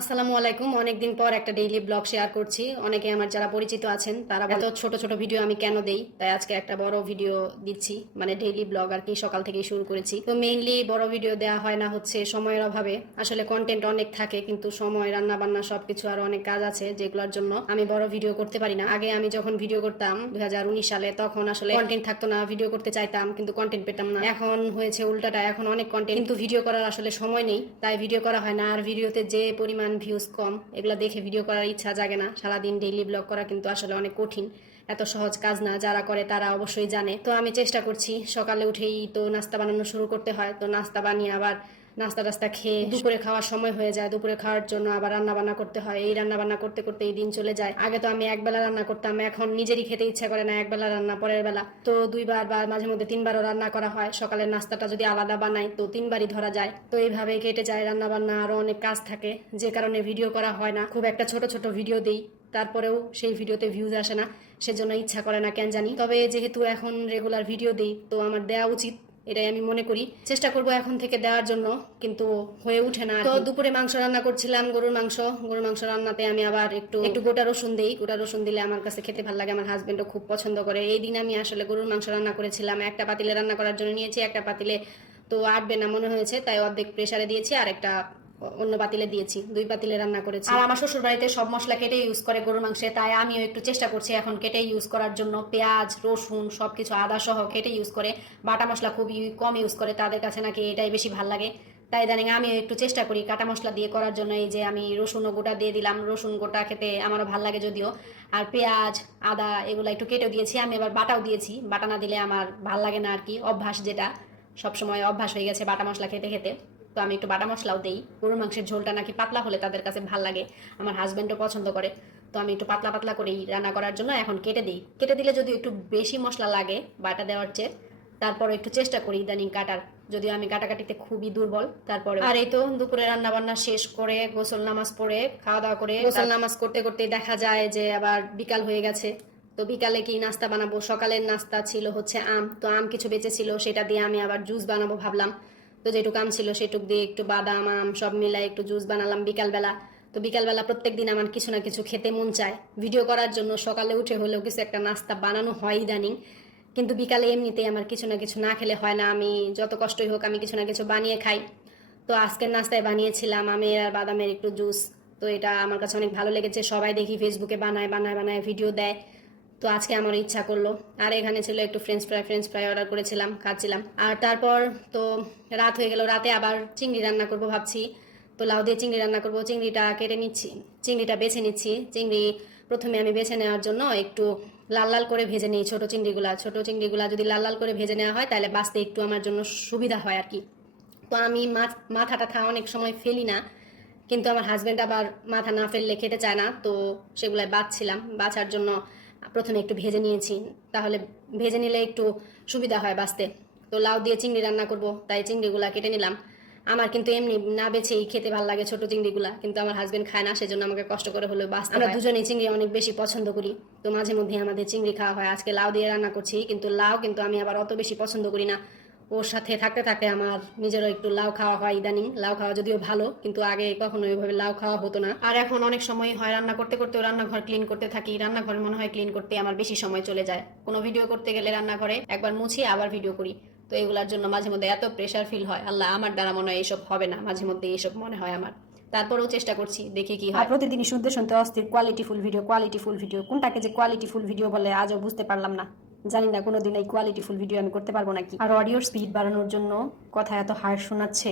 আসসালামু আলাইকুম। অনেকদিন পর একটা ডেইলি ব্লগ শেয়ার করছি। অনেকে আমার যারা পরিচিত আছেন, তারা এত ছোট ছোট ভিডিও আমি কেন দেই? তাই আজকে একটা বড় ভিডিও দিচ্ছি। মানে ডেইলি ব্লগ আর কি, সকাল থেকেই শুরু করেছি। তো মেইনলি বড় ভিডিও দেওয়া হয় না হচ্ছে সময়ের অভাবে। আসলে কন্টেন্ট অনেক থাকে, কিন্তু সময় রান্না বান্না সবকিছু আর অনেক কাজ আছে যেগুলোর জন্য আমি বড় ভিডিও করতে পারি না। আগে আমি যখন ভিডিও করতাম দু হাজার উনিশ সালে, তখন আসলে কন্টেন্ট থাকতো না ভিডিও করতে চাইতাম, কিন্তু কন্টেন্ট পেতাম না। এখন হয়েছে উল্টাটা, এখন অনেক কন্টেন্ট কিন্তু ভিডিও করার আসলে সময় নেই, তাই ভিডিও করা হয় না। আর ভিডিওতে যে পরিমাণ ভিউজ কম, এগুলো দেখে ভিডিও করার ইচ্ছা জাগে না। সারাদিন ডেইলি ব্লগ করা কিন্তু আসলে অনেক কঠিন, এত সহজ কাজ না। যারা করে তারা অবশ্যই জানে। তো আমি চেষ্টা করছি, সকালে উঠেই তো নাস্তা বানানো শুরু করতে হয়। তো নাস্তা বানিয়ে আবার নাস্তা টাস্তা খেয়ে দুপুরে খাওয়ার সময় হয়ে যায়। দুপুরে খাওয়ার জন্য আবার রান্না বান্না করতে হয়। এই রান্না বান্না করতে করতে এই দিন চলে যায়। আগে তো আমি একবেলা রান্না করতাম এখন নিজেরই খেতে ইচ্ছা করে না একবেলা রান্না পরের বেলা। তো দুইবার বা মাঝে মধ্যে তিনবারও রান্না করা হয়। সকালের নাস্তাটা যদি আলাদা বানাই তো তিনবারই ধরা যায়। তো এইভাবে কেটে যায় রান্না বান্না আরও অনেক কাজ থাকে। যে কারণে ভিডিও করা হয় না। খুব একটা ছোট ছোট ভিডিও দিই। তারপরেও সেই ভিডিওতে ভিউজ আসে না। সেজন্য ইচ্ছা করে না কেন জানি। তবে যেহেতু এখন রেগুলার ভিডিও দিই তো আমার দেওয়া উচিত এটাই আমি মনে করি। চেষ্টা করব এখন থেকে দেওয়ার জন্য, কিন্তু হয়ে ওঠে না। তো দুপুরে মাংস রান্না করছিলাম, গরুর মাংস। গরুর মাংস রান্নাতে আমি আবার একটু একটু গোটা রসুন দিই। গোটা রসুন দিলে আমার কাছে খেতে ভালো লাগে, আমার হাজবেন্ডও খুব পছন্দ করে। এই দিন আমি আসলে গরুর মাংস রান্না করেছিলাম। একটা পাতিলে রান্না করার জন্য নিয়েছি, একটা পাতিলে তো আটবে না মনে হয়েছে, তাই অর্ধেক প্রেশারে দিয়েছি আর একটা অন্য পাতিলে দিয়েছি, দুই পাতিলে রান্না করেছি। আর আমার শ্বশুর বাড়িতে সব মশলা কেটে ইউজ করে গরুর মাংসে, তাই আমিও একটু চেষ্টা করছি এখন কেটে ইউজ করার জন্য। পেঁয়াজ, রসুন সব কিছু আদা সহ কেটে ইউজ করে। বাটা মশলা খুব ইউ- কম ইউজ করে, তাদের কাছে নাকি এটাই বেশি ভালো লাগে। তাই জানি আমি একটু চেষ্টা করি কাটা মশলা দিয়ে করার জন্য। এই যে আমি রসুন গোটা দিয়ে দিলাম, রসুন গোটা খেতে আমারও ভালো লাগে যদিও। আর পেঁয়াজ, আদা এগুলো একটু কেটেও দিয়েছি, আমি এবার বাটাও দিয়েছি। বাটা না দিলে আমার ভালো লাগে না আর কি, অভ্যাস যেটা, সবসময় অভ্যাস হয়ে গেছে বাটা মশলা খেতে খেতে। তো আমি একটু বাটা মশলাও দেই। গরুর মাংসের ঝোলটা নাকি পাতলা হলে তাদের কাছে ভালো লাগে। আমার হাজব্যান্ডও পছন্দ করে। তো আমি একটু পাতলা পাতলা করেই রান্না করার জন্য এখন কেটে দিই। কেটে দিলে যদি একটু বেশি মশলা লাগে বাটা দেওয়ার চেয়ে তারপরে একটু চেষ্টা করি ইদানিং কাটার। যদিও আমি কাটাকাটিতে খুবই দুর্বল তারপরে আর এই তো দুপুরে রান্না বান্না শেষ করে গোসল নামাজ পড়ে খাওয়া দাওয়া করে গোসল নামাজ করতে করতে দেখা যায় যে আবার বিকাল হয়ে গেছে। তো বিকালে কি নাস্তা বানাবো? সকালের নাস্তা ছিল হচ্ছে আম। তো আম কিছু বেঁচে ছিল সেটা দিয়ে আমি আবার জুস বানাবো ভাবলাম। তো যেটুকু আম ছিল সেটুক দিয়ে একটু বাদাম, আম সব মিলাই একটু জুস বানালাম বিকালবেলা। তো বিকালবেলা প্রত্যেক দিন আমার কিছু না কিছু খেতে মন চায়। ভিডিও করার জন্য সকালে উঠে হলেও কিছু একটা নাস্তা বানানো হয় ইদানিং। কিন্তু বিকালে এমনিতেই আমার কিছু না কিছু না খেলে হয় না। আমি যত কষ্টই হোক আমি কিছু না কিছু বানিয়ে খাই। তো আজকের নাস্তায় বানিয়েছিলাম আমের আর বাদামের একটু জুস। তো এটা আমার কাছে অনেক ভালো লেগেছে। সবাই দেখি ফেসবুকে বানায় বানায় বানায় ভিডিও দেয়। তো আজকে আমার ইচ্ছা করল। আর এখানে ছিল একটু French fry French fry order করেছিলাম, খাচ্ছিলাম। আর তারপর তো রাত হয়ে গেল, রাতে আবার চিংড়ি রান্না করব ভাবছি। তো লাউ দিয়ে চিংড়ি রান্না করব, চিংড়িটা কেটে নিচ্ছি, চিংড়িটা বেছে নিচ্ছি। চিংড়ি প্রথমে আমি বেছে নেওয়ার জন্য একটু লাল লাল করে ভেজে নিই ছোটো চিংড়িগুলা। ছোটো চিংড়িগুলা যদি লাল লাল করে ভেজে নেওয়া হয়, তাহলে বাঁচতে একটু আমার জন্য সুবিধা হয় আর কি। তো আমি মাছ মাথা টাথা অনেক সময় ফেলি না, কিন্তু আমার হাজব্যান্ড আবার মাথা না ফেললে খেতে চায় না, তো সেগুলাই বাছছিলাম বাছার জন্য প্রথমে একটু ভেজে নিয়েছি তাহলে ভেজে নিলে একটু সুবিধা হয় বাঁচতে। তো লাউ দিয়ে চিংড়ি রান্না করব তাই চিংড়িগুলা কেটে নিলাম। আমার কিন্তু এমনি না বেছেই খেতে ভালো লাগে ছোট চিংড়িগুলা কিন্তু আমার হাজবেন্ড খায় না সেজন্য আমাকে কষ্ট করে হলেও বাঁচতে আমরা দুজনেই চিংড়ি অনেক বেশি পছন্দ করি। তো মাঝে মধ্যে আমাদের চিংড়ি খাওয়া হয় আজকে লাউ দিয়ে রান্না করছি কিন্তু লাউ কিন্তু আমি আবার অত বেশি পছন্দ করি না। ওর সাথে থাকতে থাকতে আমার নিজেরও একটু লাউ খাওয়া হয় ইদানিং। লাউ খাওয়া যদিও ভালো, কিন্তু আগে কখনো এভাবে লাউ খাওয়া হতো না। আর এখন অনেক সময় হয় রান্না করতে করতে রান্নাঘর ক্লিন করতে থাকি। রান্নাঘর মনে হয় ক্লিন করতে আমার বেশি সময় চলে যায়। কোনো ভিডিও করতে গেলে রান্নাঘরে একবার মুছি, আবার ভিডিও করি। তো এগুলার জন্য মাঝে মধ্যে এত প্রেশার ফিল হয়। আল্লাহ, আমার দ্বারা মনে হয় এইসব হবে না। মাঝে মধ্যে এইসব মনে হয় আমার। তারপরেও চেষ্টা করছি, দেখি কি হয়। প্রতিদিনই শুনতে শুনতে অস্থির। Quality full video quality full video কোনটাকে যে কোয়ালিটি ফুল ভিডিও বলে, আজও বুঝতে পারলাম না। জানি না, কোনোদিন এই কোয়ালিটিফুল ভিডিও আমি করতে পারব নাকি? আর অডিওর স্পিড বাড়ানোর জন্য কথা এত হার শোনাচ্ছে।